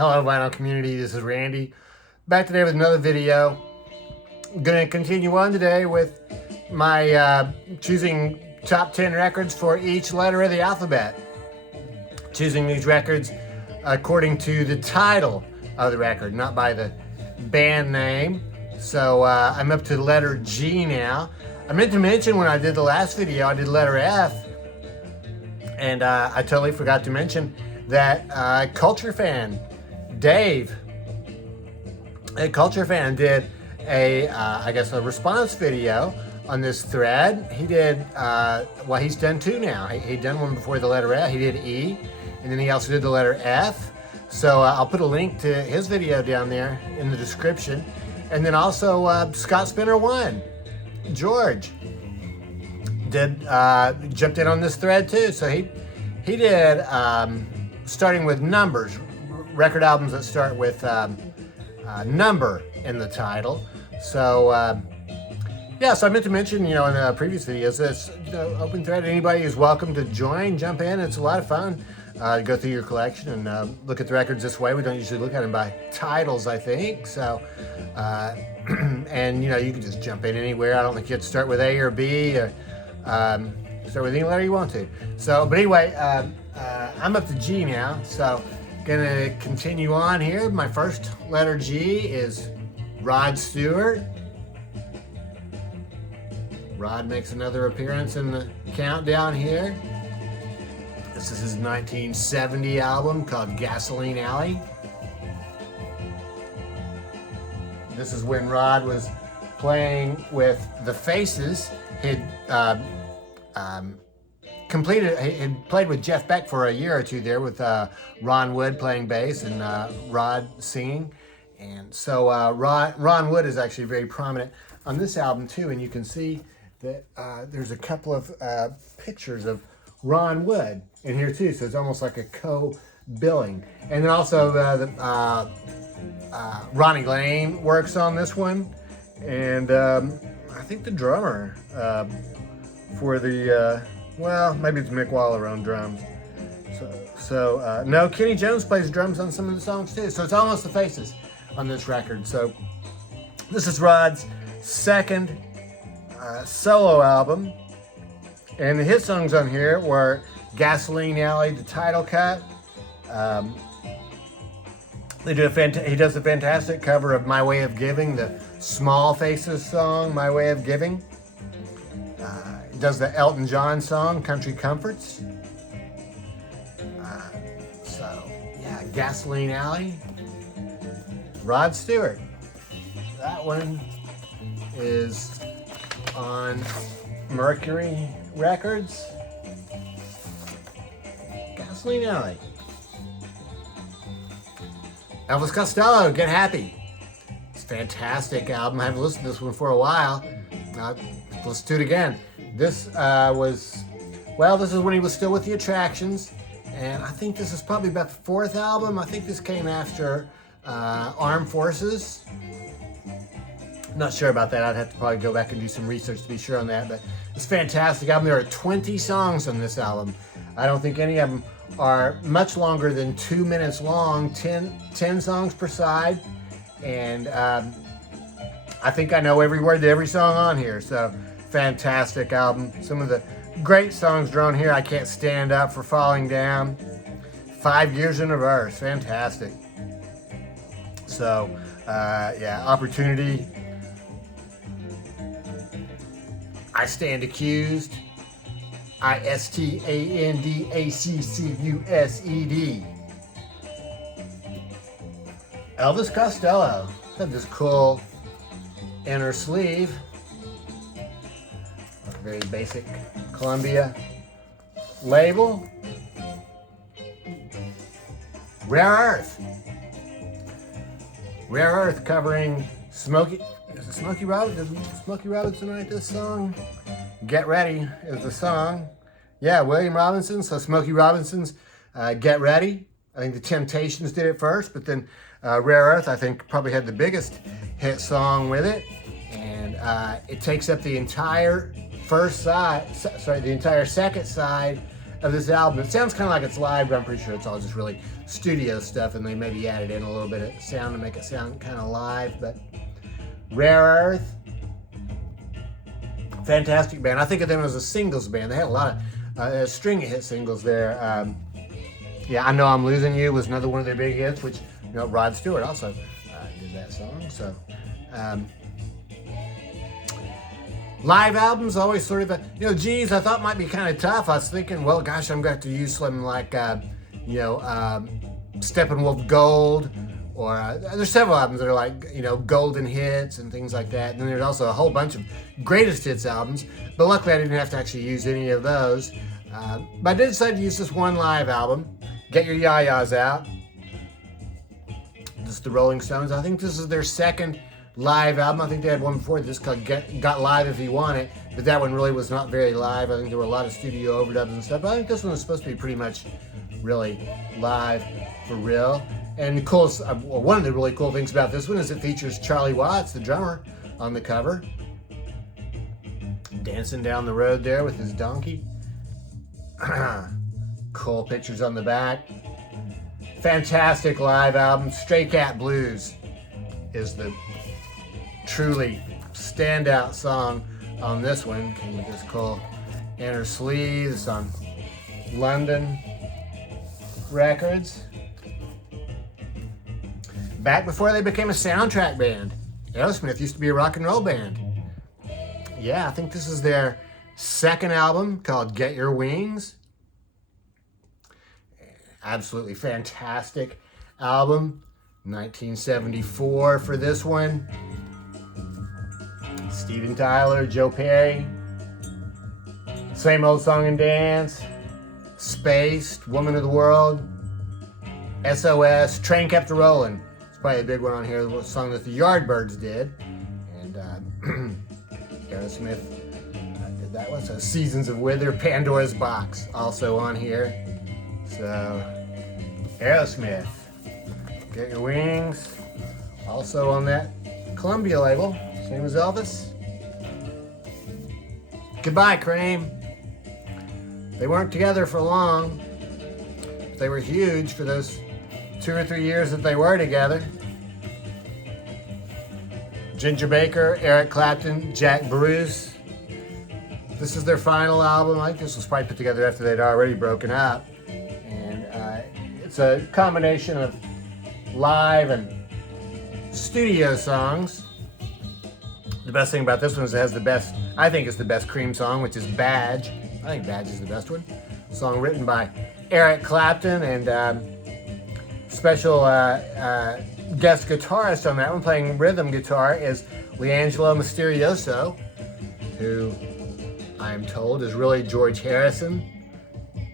Hello vinyl community, this is Randy. Back today with another video. I'm going to continue on today with my choosing top 10 records for each letter of the alphabet. Choosing these records according to the title of the record, not by the band name. So I'm up to the letter G now. I meant to mention when I did the last video, I did letter F. And I totally forgot to mention that Culture Fan, Dave, a Culture Fan, did I guess a response video on this thread. He did, well, he's done two now. He'd done one before the letter F. He did E, and then he also did the letter F. So I'll put a link to his video down there in the description. And then also Scott Spinner 1, George, did jumped in on this thread too. So he did starting with numbers, record albums that start with number in the title. So yeah, so I meant to mention, in the previous videos, this open thread. Anybody is welcome to join, jump in. It's a lot of fun to go through your collection and look at the records this way. We don't usually look at them by titles, I think. So, and you can just jump in anywhere. I don't think you have to start with A or B or start with any letter you want to. So, but anyway, I'm up to G now. So, gonna continue on here. My first letter G is Rod Stewart. Rod makes another appearance in the countdown here. This is his 1970 album called Gasoline Alley. This is when Rod was playing with the Faces. He'd played with Jeff Beck for a year or two there with Ron Wood playing bass and Rod singing. And so Ron Wood is actually very prominent on this album too, and you can see that there's a couple of pictures of Ron Wood in here too, so it's almost like a co-billing. And then also Ronnie Lane works on this one, and I think the drummer for the well, maybe it's Mick Waller on drums. So no, Kenny Jones plays drums on some of the songs too. So it's almost the Faces on this record. So this is Rod's second solo album, and the hit songs on here were Gasoline Alley, the title cut. He does a fantastic cover of My Way of Giving, the Small Faces song, My Way of Giving. He does the Elton John song, Country Comforts. So, yeah, Gasoline Alley, Rod Stewart. That one is on Mercury Records. Gasoline Alley. Elvis Costello, Get Happy. It's a fantastic album. I haven't listened to this one for a while. Let's do it again. This this is when he was still with the Attractions, and I think this is probably about the fourth album. I think this came after Armed Forces. Not sure about that. I'd have to probably go back and do some research to be sure on that, but it's a fantastic album. There are 20 songs on this album. I don't think any of them are much longer than 2 minutes long, 10 songs per side, and I think I know every word to every song on here, so fantastic album. Some of the great songs drawn here. I Can't Stand Up for Falling Down, 5 Years in Reverse, fantastic. So, yeah, Opportunity, I Stand Accused, ISTANDACCUSED. Elvis Costello had this cool inner sleeve, a very basic Columbia label. Rare Earth covering Smokey. Is it Smokey Robinson? Did Smokey Robinson write this song? Get Ready is the song. Yeah, William Robinson. So Smokey Robinson's Get Ready. I think the Temptations did it first, but then Rare Earth, I think, probably had the biggest hit song with it. And it takes up the entire the entire second side of this album. It sounds kind of like it's live, but I'm pretty sure it's all just really studio stuff, and they maybe added in a little bit of sound to make it sound kind of live. But Rare Earth, fantastic band. I think of them as a singles band. They had a lot of a string of hit singles there. Yeah, I Know I'm Losing You was another one of their big hits, which, you know, Rod Stewart also did that song. So live albums always sort of, you know, geez, I thought might be kind of tough. I was thinking, well, gosh, I'm going to have to use something like, you know, Steppenwolf Gold, or there's several albums that are like, you know, golden hits and things like that. And then there's also a whole bunch of greatest hits albums, but luckily I didn't have to actually use any of those. But I did decide to use this one live album, Get Your Ya-Ya's Out. This is the Rolling Stones. I think this is their second live album. I think they had one before this called Got Live If You Want It, but that one really was not very live. I think there were a lot of studio overdubs and stuff, but I think this one was supposed to be pretty much really live for real. And the coolest, one of the really cool things about this one is it features Charlie Watts, the drummer, on the cover, dancing down the road there with his donkey. Cool pictures on the back. Fantastic live album. Stray Cat Blues is the truly standout song on this one. Came with this cool inner sleeve. It's on London Records. Back before they became a soundtrack band, Aerosmith used to be a rock and roll band. Yeah, I think this is their second album called Get Your Wings. Absolutely fantastic album. 1974 for this one. Steven Tyler, Joe Perry. Same Old Song and Dance. Spaced, Woman of the World. SOS, Train Kept A-Rollin'. It's probably a big one on here, the song that the Yardbirds did. And Aerosmith did that one. So Seasons of Wither, Pandora's Box, also on here. So Aerosmith, Get Your Wings, also on that Columbia label, same as Elvis. Goodbye, Cream. They weren't together for long. They were huge for those 2 or 3 years that they were together. Ginger Baker, Eric Clapton, Jack Bruce. This is their final album. I think this was probably put together after they'd already broken up. And it's a combination of live and studio songs. The best thing about this one is it has the best, I think it's the best Cream song, which is Badge. I think Badge is the best one. Song written by Eric Clapton, and special guest guitarist on that one, playing rhythm guitar, is Leangelo Mysterioso, who I'm told is really George Harrison.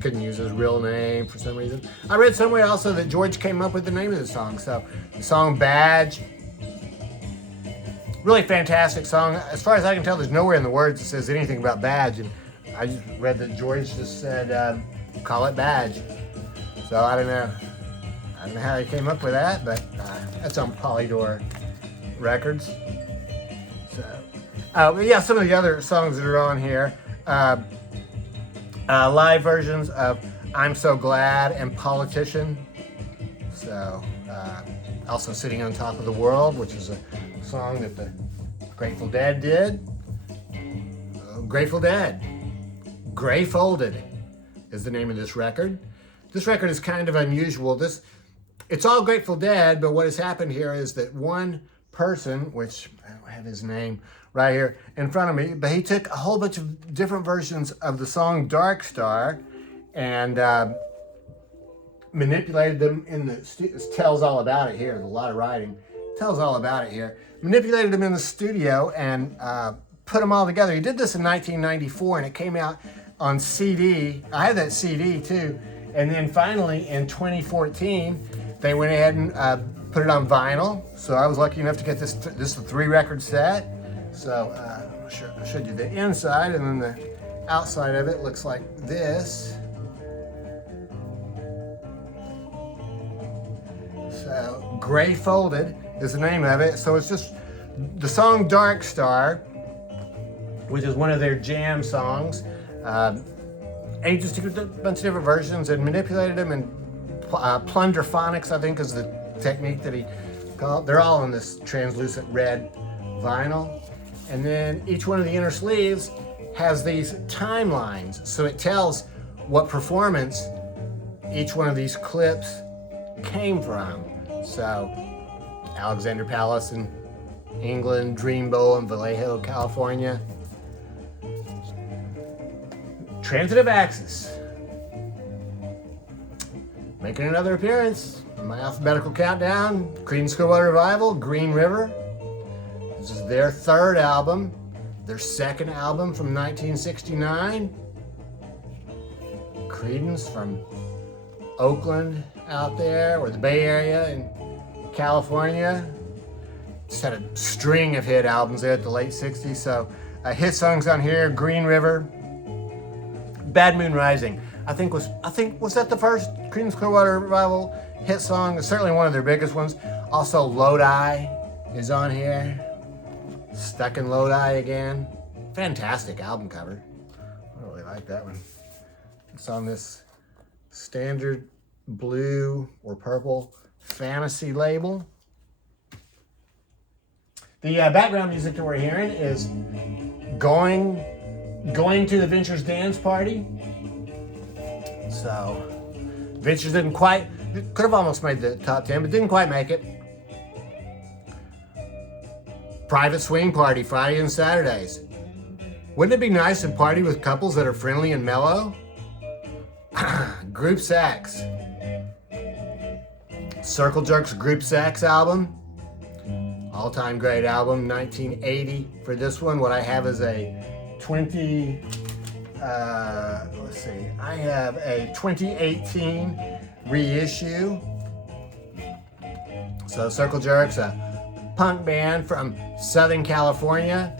Couldn't use his real name for some reason. I read somewhere also that George came up with the name of the song. So the song Badge, really fantastic song. As far as I can tell, there's nowhere in the words that says anything about Badge, and I just read that George just said, call it Badge. So I don't know how he came up with that, but that's on Polydor Records. So, but yeah, some of the other songs that are on here, live versions of I'm So Glad and Politician. So, also Sitting on Top of the World, which is a song that the Grateful Dead did. Grateful Dead. Gray Folded is the name of this record. This record is kind of unusual. It's all Grateful Dead, but what has happened here is that one person, which I don't have his name right here in front of me, but he took a whole bunch of different versions of the song Dark Star and manipulated them in the, it tells all about it here, there's a lot of writing, it tells all about it here, manipulated them in the studio and put them all together. He did this in 1994 and it came out on CD. I have that CD too. And then finally in 2014, they went ahead and put it on vinyl. So I was lucky enough to get this is a 3-record set. So I showed you the inside, and then the outside of it looks like this. So Gray Folded is the name of it. So it's just the song Dark Star, which is one of their jam songs. And he just took a bunch of different versions and manipulated them, and plunderphonics, I think, is the technique that he called. They're all on this translucent red vinyl. And then each one of the inner sleeves has these timelines, so it tells what performance each one of these clips came from. So Alexander Palace in England, Dreamboat in Vallejo, California. Transitive Axis making another appearance in my alphabetical countdown. Creedence Clearwater Revival, Green River. This is their third album, their second album from 1969. Creedence from Oakland out there, or the Bay Area in California. Just had a string of hit albums there at the late 60s. So hit songs on here: Green River, Bad Moon Rising. I think was that the first Creedence Clearwater Revival hit song? It's certainly one of their biggest ones. Also, Lodi is on here. Stuck in Lodi again. Fantastic album cover. I really like that one. It's on this standard blue or purple fantasy label. The background music that we're hearing is Going to the Ventures Dance Party. So Ventures could have almost made the top 10, but didn't quite make it. Private Swing Party, Friday and Saturdays. Wouldn't it be nice to party with couples that are friendly and mellow? Group Sax. Circle Jerks Group Sax album. All-time great album, 1980 for this one. What I have is a I have a 2018 reissue. So Circle Jerks, a punk band from Southern California.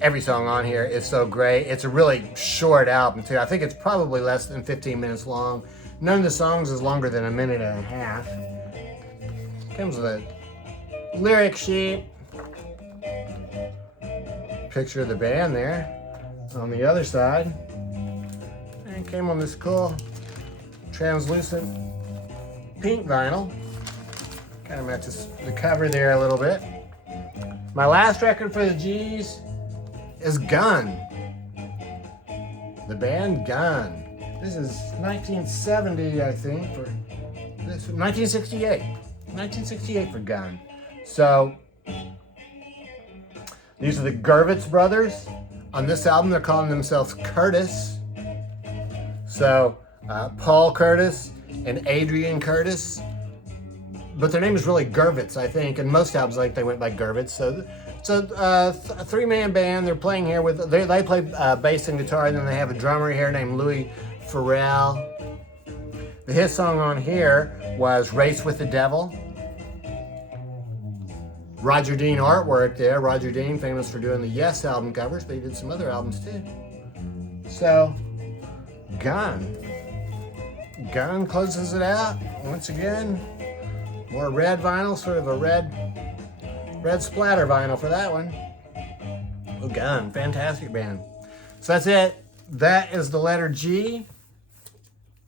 Every song on here is so great. It's a really short album too. I think it's probably less than 15 minutes long. None of the songs is longer than a minute and a half. Comes with a lyric sheet. Picture of the band there on the other side. And it came on this cool translucent pink vinyl. Kind of matches the cover there a little bit. My last record for the G's is Gun. The band Gun. This is 1970, I think, for this 1968. 1968 for Gun. So these are the Gervitz brothers. On this album, they're calling themselves Curtis. So Paul Curtis and Adrian Curtis. But their name is really Gervitz, I think. And most albums, they went by Gervitz. So it's a three-man band. They're playing here with, they play bass and guitar, and then they have a drummer here named Louis Farrell. The hit song on here was Race with the Devil. Roger Dean artwork there. Roger Dean, famous for doing the Yes album covers, but he did some other albums too. So, Gun closes it out. Once again, more red vinyl, sort of a red splatter vinyl for that one. Oh, Gun, fantastic band. So that's it. That is the letter G.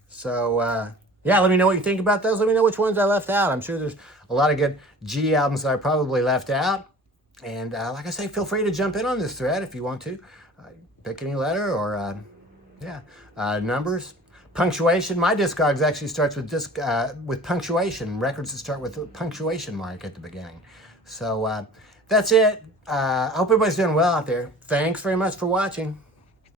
So, yeah, let me know what you think about those. Let me know which ones I left out. I'm sure there's a lot of good G albums that I probably left out. And like I say, feel free to jump in on this thread if you want to. Pick any letter or, numbers. Punctuation. My Discogs actually starts with punctuation. Records that start with a punctuation mark at the beginning. So that's it. I hope everybody's doing well out there. Thanks very much for watching.